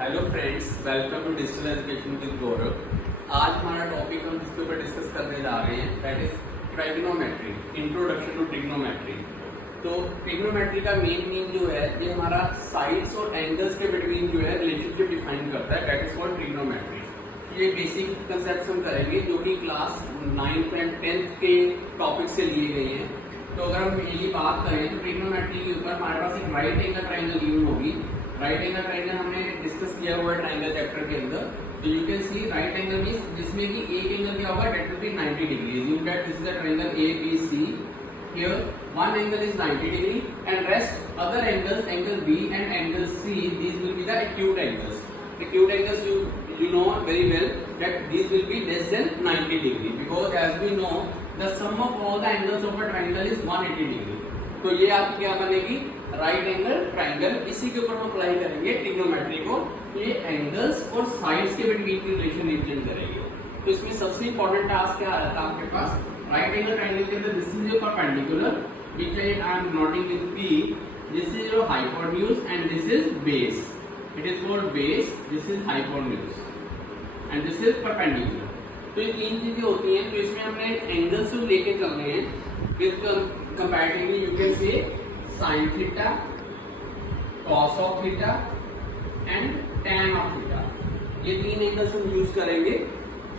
Hello friends, welcome to digital education with Gaurav. आज हमारा topic हम जिसके ऊपर डिस्कस करने जा रहे हैं that is trigonometry, introduction to trigonometry. तो ट्रिग्नोमेट्री का मेन मीन जो है ये हमारा साइड्स और एंगल्स के बिटवीन जो है रिलेशनशिप डिफाइन करता है, दैट इज कॉल्ड ट्रिग्नोमेट्री। ये बेसिक कंसेप्ट हम करेंगे जो कि क्लास 9th एंड 10th के टॉपिक से लिए गए हैं। तो अगर हम यही बात करें तो ट्रिग्नोमेट्री के ऊपर हमारे पास एक राइट एंगल ट्राइंगल गिवन होगी। राइट एंगल ट्राइंगल हमने डिस्कस किया हुआ है ट्राइंगल चैप्टर के अंदर। तो you can see right angle means जिसमें कि एक एंगल क्या होगा, that will be 90 degree. You get this is the triangle ABC। Here one angle is 90 degree and rest other angles, angle B and angle C, these will be the acute angles. Acute angles you know very well that these will be less than 90 degree because as we know the sum of all the angles of a triangle is 180 degree. तो ये आपकी क्या बनेगी, right angle triangle. इसी के ऊपर हम apply करेंगे ट्रिग्नोमेट्री को। तो ये एंगल्स और साइड्स के बीच की रिलेशन रिप्रेजेंट करेंगे। तो इसमें सबसे इंपॉर्टेंट टास्क क्या आ रहा था आपके पास, राइट एंगल ट्राइंगल के अंदर this is your perpendicular which I am noting with P, this is your hypotenuse and this is base. It is called base, this is hypotenuse and this is perpendicular. तो ये तीन चीजें होती हैं। तो इसमें हमने एंगल्स जो लेके चल रहे हैं with comparatively you can say sin theta, cos of theta and tan of theta. ये तीन एंगल्स हम यूज करेंगे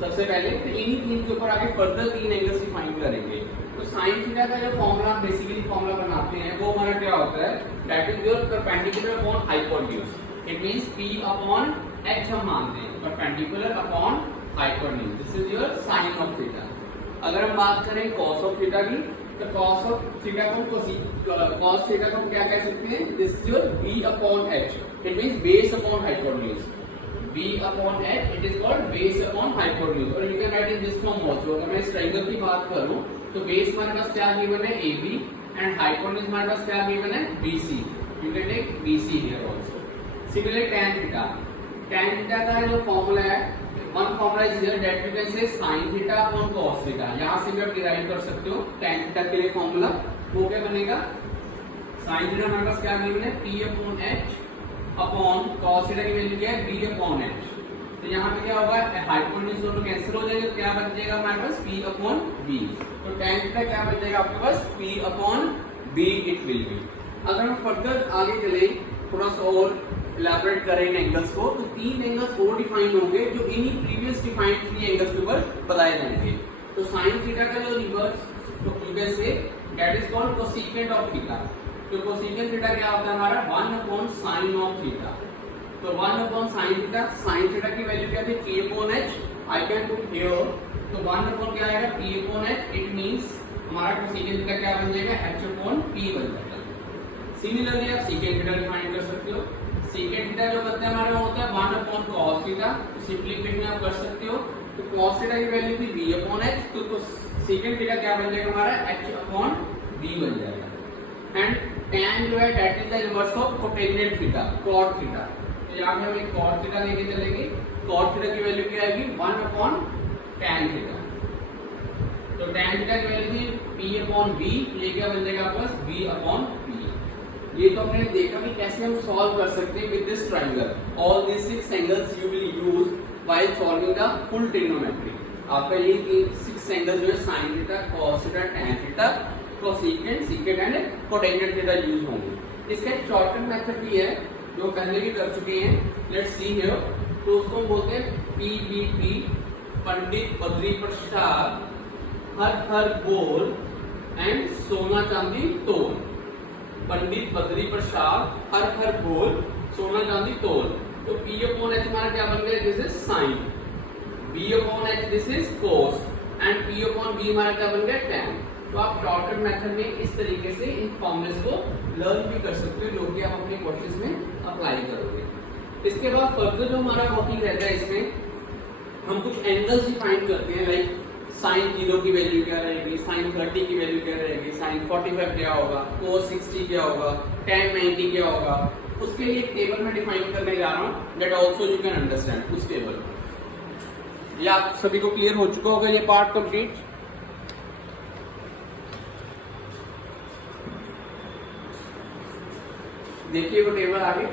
सबसे पहले। तो इन्हीं तीन के ऊपर आगे फर्दर तीन एंगल्स डिफाइन करेंगे। तो sin थीटा का जो फॉर्मूला बेसिकली फॉर्मूला बनाते हैं वो हमारा क्या होता है, that is your perpendicular upon hypotenuse. It means P upon H हम मानते हैं, perpendicular upon hypotenuse. This is your sin of theta. अगर हम बात करें cos ऑफ थीटा की, तो cos ऑफ थीटा को cos थीटा को क्या कह सकते हैं, this is your B upon H। It means base upon hypotenuse. B upon H it is called base upon hypotenuse. और you can write in this form also. अगर मैं इस ट्रायंगल की बात करूं तो बेस हमारे पास क्या गिवन है AB एंड हाइपोटेन्यूज हमारे पास क्या गिवन है BC। You can take BC here also. Similarly tan theta, tan theta का जो फार्मूला है, one formula is here that you can say sin theta upon cos theta. यहां से भी आप डिराइव कर सकते हो tan थीटा के लिए फार्मूला। वो क्या बनेगा, sin थीटा हमारे पास क्या गिवन है P upon H upon cos theta की वैल्यू क्या है B अपॉन H। तो यहाँ पे क्या होगा, हाइपोटेन्यूज दोनों कैंसिल हो जाएंगे। क्या बन जाएगा हमारे पास P अपॉन B। तो tan थीटा क्या बन जाएगा आपके पास P upon B it will be. अगर हम फर्दर आगे चले थोड़ा सा और इलैबोरेट करें इन एंगल्स को, तो तीन एंगल्स और डिफाइन होंगे जो इन्हीं प्रीवियस डिफाइंड थ्री एंगल्स के ऊपर बताए जाएंगे। तो sin थीटा का जो रिवर्स तो you can say that is called cosecant of theta. तो कोसेकेंट थीटा क्या होता है हमारा 1 अपॉन sin ऑफ थीटा। तो 1 upon sin theta, sin theta की वैल्यू क्या थी P upon H। I can put here तो 1 अपॉन क्या आएगा P upon H। It means हमारा कोसेकेंट थीटा क्या बन जाएगा H अपॉन P बन जाएगा। सिमिलरली आप सेकेंट थीटा डिफाइन कर सकते हो। सेकेंड थीटा जो करते हैं हमारे होता है 1 अपॉन cos थीटा। सिंपलीफिकेशन आप कर सकते हो। तो cos थीटा की वैल्यू थी B अपॉन H। तो सेकेंड थीटा क्या बन जाएगा हमारा H अपॉन B बन जाएगा। एंड tan जो है that is the inverse of cotangent theta, cot theta. तो यहाँ पे हम एक cot थीटा लेके चलेंगे। cot थीटा की वैल्यू क्या आएगी 1 अपॉन tan थीटा। तो tan थीटा की वैल्यू थी P अपॉन B। ये क्या बन जाएगा आपके पास B अपॉन B। ये तो हमने देखा कि कैसे हम सॉल्व कर सकते हैं with this triangle. All this six angles you will use while solving the full trigonometry. आपका ये सिक्स एंगल्स जो है sin theta, cos theta, tan theta, cosecant, secant and cotangent theta use होंगे। इसका एक शॉर्टकट मेथड भी है जो पहले भी कर चुके हैं। Let's see here. तो उसको हम बोलते हैं PBT, पंडित बद्री प्रसाद हर हर बोल एंड सोना चांदी तोल। पंडित बद्री प्रसाद हर हर बोल सोना चांदी तोल। तो P अपॉन H हमारा क्या बन गया, this is sin। B upon H this is cos and P upon B हमारा क्या बन गया tan। तो आप शॉर्टकट मेथड में इस तरीके से इन फॉर्मूलेस को लर्न भी कर सकते हो जो कि आप अपने क्वेश्चंस में अप्लाई करोगे। इसके बाद फर्दर जो हमारा टॉपिक रहता है इसमें हम कुछ एंगल्स डिफाइन करते हैं। लाइक sin 0 की वैल्यू क्या रहेगी, sin 30 की वैल्यू क्या रहेगी, sin 45 क्या होगा, cos 60 क्या होगा, tan 90 क्या होगा। उसके लिए एक टेबल में डिफाइन करने जा रहा हूँ that also you can understand उस टेबल। ये आप सभी को क्लियर हो चुका होगा ये पार्ट कंप्लीट। देखिए वो टेबल आगे।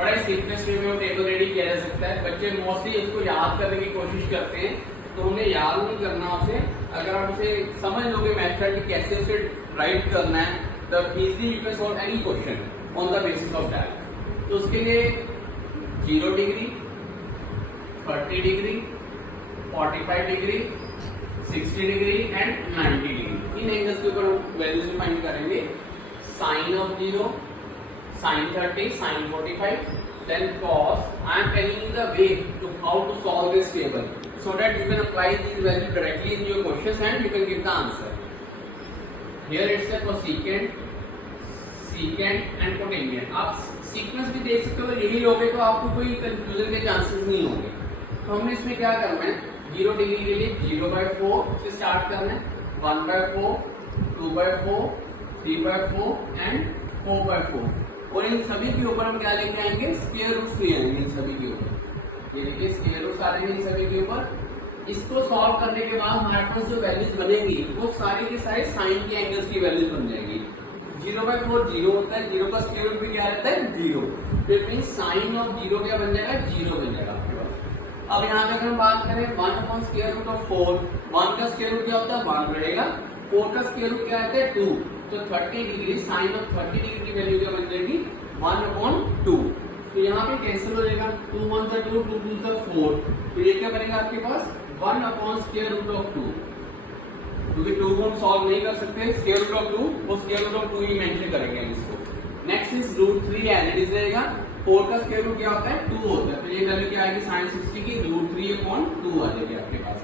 बड़ा सिंपलेस्ट वे में टेबल रेडी किया जा सकता है। बच्चे मोस्टली इसको याद करने की कोशिश करते हैं, तो उन्हें याद नहीं करना उसे। अगर आप उसे समझ लोगे मेथड कि कैसे उसे राइट करना है, तब easily you can solve any question on the basis of that. तो उसके लिए 0 degree, 30 degree, 45 degree, 60 degree and 90 degree, इन एंगल्स के ऊपर हम वैल्यूज फाइंड करेंगे। Sine of 0, sin 30, sin 45, then cos. I am telling you the way to how to solve this table, so that you can apply these values directly in your questions and you can give the answer. Here it's a cosecant, secant and cotangent. आप sequence भी देख सकते हो, यही लोगे तो आपको कोई कंफ्यूजन के चांसेस नहीं होंगे। तो हमने इसमें क्या करना है, 0 डिग्री के लिए 0/4 से स्टार्ट करना है, 1/4, 2/4, 3/4 एंड 4/4, और इन सभी के ऊपर हम क्या लेके आएंगे, स्क्वायर रूट्स ले आएंगे इन सभी के ऊपर। ये देखिए स्क्वायर रूट्स आ रहे हैं इन सभी के ऊपर। इसको सॉल्व करने के बाद हमारे पास जो वैल्यूज बनेगी वो सारे के सारे साइन के एंगल्स की वैल्यूज बन जाएगी। 0/4 0 होता है, 0 का स्क्वायर रूट भी क्या रहता है, 0। तो इट मींस साइन ऑफ 0 क्या बन जाएगा, 0 बन जाएगा आपके पास। अब यहाँ पे अगर हम बात करें 1/4, 1 का स्क्वायर रूट क्या होता है, 1 रहेगा। 4 का स्क्वायर रूट क्या रहता है, 2। तो 30 डिग्री, साइन ऑफ 30 डिग्री की वैल्यू क्या बन जाएगी, 1/2। तो यहाँ पे कैंसिल हो जाएगा, 2 1 2 2 2 4। तो ये क्या बनेगा आपके पास, 1/√2। क्योंकि 2 को हम सॉल्व नहीं कर सकते, स्क्वायर रूट ऑफ 2, वो स्क्वायर रूट ऑफ 2 ही मेंशन करेंगे हम इसको। Next is √3 as it is रहेगा। 4 का स्क्वायर रूट क्या होता है, 2 होता है। तो ये वैल्यू क्या आएगी, sin 60 की √3/2 आ जाएगी आपके पास।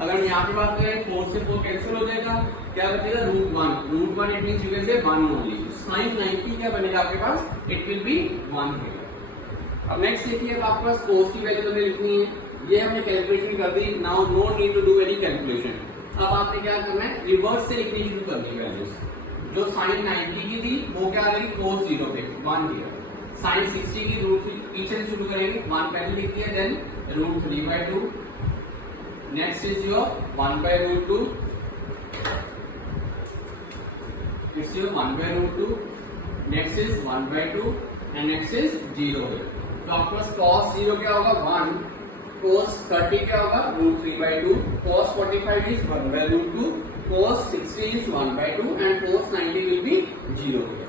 अगर हम यहाँ पे बात करें 4 से 4 कैंसिल हो जाएगा, क्या बचेगा, √1 इट मींस यू कैन से 1 ओनली। sin 90 क्या बनेगा आपके पास, इट विल बी 1 here। अब नेक्स्ट देखिए, अब आपके पास cos की वैल्यू हमें लिखनी है, ये हमने कैलकुलेशन कर दी। Now no need to do any calculation. अब आपने क्या करना है, रिवर्स से लिखनी शुरू करनी है वैल्यूज। जो sin 90 की थी वो क्या आ गई, cos 0 पे 1 here। sin 60 की √3 पीछे से शुरू करेंगे, 1 पहले लिख दिया, then √3/2। Next is your 1/√2. It's your 1/√2. Next is 1/2 and next is 0 है। तो आपके पास cos 0 क्या होगा, 1, cos 30 क्या होगा, √3/2, cos 45 is 1/√2, cos 60 is 1/2 and cos 90 will be 0 है।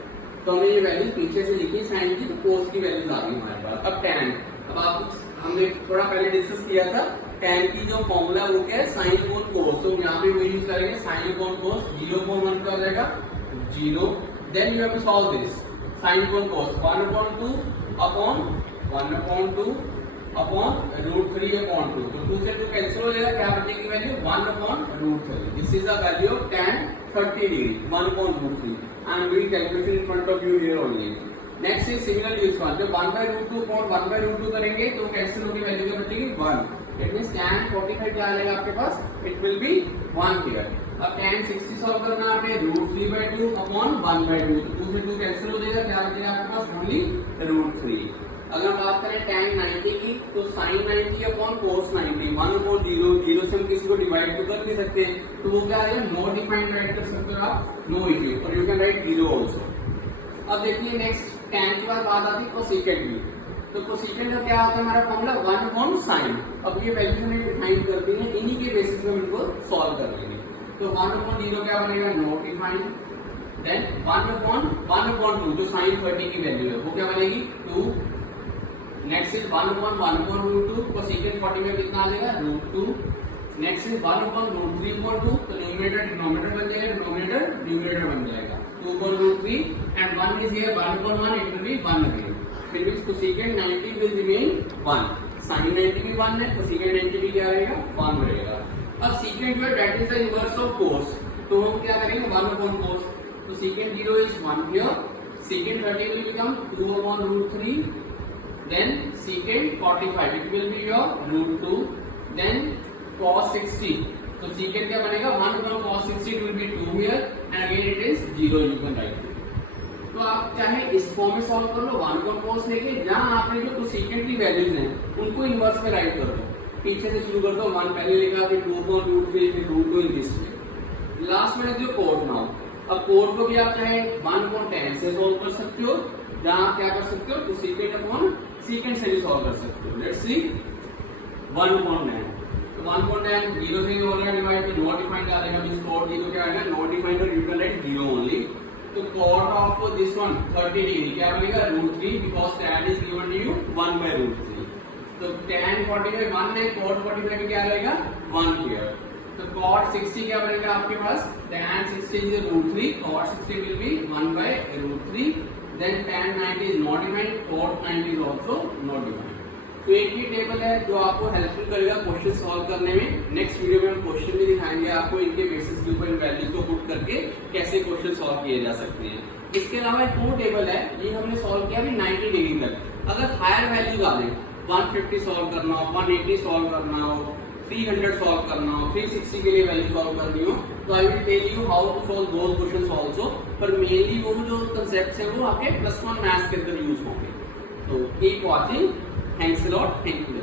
तो हमने ये वैल्यू पीछे से लिखी साइन की, तो cos की वैल्यूज आ गई हमारे पास। अब tan, अब आप हमने थोड़ा पहले डिस्कस किया था, tan की जो फॉर्मूला वो क्या है, sin upon cos। तो यहाँ पे वही यूज करेंगे, sin upon cos 0/1 का हो जाएगा 0। Then you have to solve this, sin upon cos 1/2 upon 1/2 upon √3/2। तो 2 से 2 कैंसिल हो जाएगा, क्या बचेगी value, 1/√3। This is the value of tan 30 degree, 1/√3। I am doing calculation in front of you here only. Next is similar to this one, जब 1/√2 upon 1/√2 करेंगे तो cancel होगी, वैल्यू क्या बचेगी, 1। इट मींस tan 45 क्या आएगा आपके पास, इट विल बी 1 here। अब tan 60 सॉल्व करना है आपने, √3/2 अपॉन 1/2। तो 2 से 2 कैंसिल हो जाएगा, क्या बचेगा आपके पास, ओनली √3। अगर हम बात करें tan 90 की, तो sin 90 अपॉन cos 90, 1/0। 0 से हम किसी को डिवाइड तो कर नहीं सकते, तो वो क्या है, नो डिफाइंड राइट कर सकते हो आप, नो इक्वल, और यू कैन राइट 0 ऑल्सो। अब देखिए नेक्स्ट, tan के बाद बात आती है कोसेकेंट की। तो कोसेकेंट का क्या होता है हमारा फॉर्मूला, 1/sin। अब ये वैल्यू हमने डिफाइन कर दी है, इन्हीं के बेसिस पे हम इनको सॉल्व कर लेंगे। तो 1/0 क्या बनेगा, नॉट डिफाइंड। देन 1/1/2 जो sin 30 की वैल्यू है वो क्या बनेगी, 2। नेक्स्ट इज 1/1/√2, कोसेकेंट 40 में कितना आ जाएगा, √2। नेक्स्ट इज 1/√3/2, तो न्यूमरेटर डिनोमिनेटर बन जाएगा, डिनोमिनेटर न्यूमरेटर बन जाएगा, 2/√3 and 1 is here, 1/1 it will be 1 again, which cosecant 90 will remain 1, sin 90 भी 1 है, cosecant 90 भी क्या रहेगा, 1 रहेगा। अब secant जो है that is the inverse of cos, तो हम क्या करेंगे, 1/cos। तो secant 0 is 1 here, secant 30 will become 2/√3, then secant 45 it will be your √2, then cos 60, तो secant क्या बनेगा, 1/cos 60 it will be 2 here and again it is 0, you can write it। तो आप चाहे इस फॉर्म में सॉल्व कर लो, 1/cos लेके, जहां आपने जो कोसेकेंट की वैल्यूज हैं उनको इनवर्स में राइट कर दो, पीछे से शुरू कर दो, 1 पहले लिखा, फिर 2/√3, फिर √2 इन दिस वे। लास्ट में जो कोड नाउ, अब कोड को भी आप चाहे 1/10 से सॉल्व कर सकते हो, जहां आप क्या कर सकते हो, तो सीकेंड अपॉन सीकेंड से भी सॉल्व कर सकते हो। लेट्स सी 1/9, तो 1/9 0 से होगा डिवाइड, तो नॉट डिफाइंड आ जाएगा, मींस cot 0 क्या आएगा, नॉट डिफाइंड, और यू कैन राइट 0 ओनली। तो cot of this one 30 degree क्या बनेगा, √3, because tan is given to you 1/√3। तो tan 45 1 है, cot 45 में क्या रहेगा 1 हियर। तो cot 60 क्या बनेगा आपके पास, tan 60 is √3, cot 60 will be 1/√3, then tan 90 is not defined, cot 90 is also not defined. तो एक ही टेबल है जो आपको हेल्पफुल करेगा क्वेश्चन सॉल्व करने में। नेक्स्ट वीडियो में हम क्वेश्चन भी दिखाएंगे आपको, इनके बेसिस के ऊपर इन वैल्यूज को पुट करके कैसे क्वेश्चन सॉल्व किए जा सकते हैं। इसके अलावा एक और टेबल है, ये हमने सॉल्व किया अभी 90 डिग्री तक। अगर हायर वैल्यूज आ जाए, 150 सॉल्व करना हो, 180 सॉल्व करना हो, 300 सॉल्व करना हो, 360 के लिए वैल्यू सॉल्व करनी हो, तो I will tell you how to solve those questions also. पर मेनली वो जो कांसेप्ट्स हैं वो आपके +1 मैथ्स के अंदर यूज होंगे। तो keep watching, thanks a lot, thank you.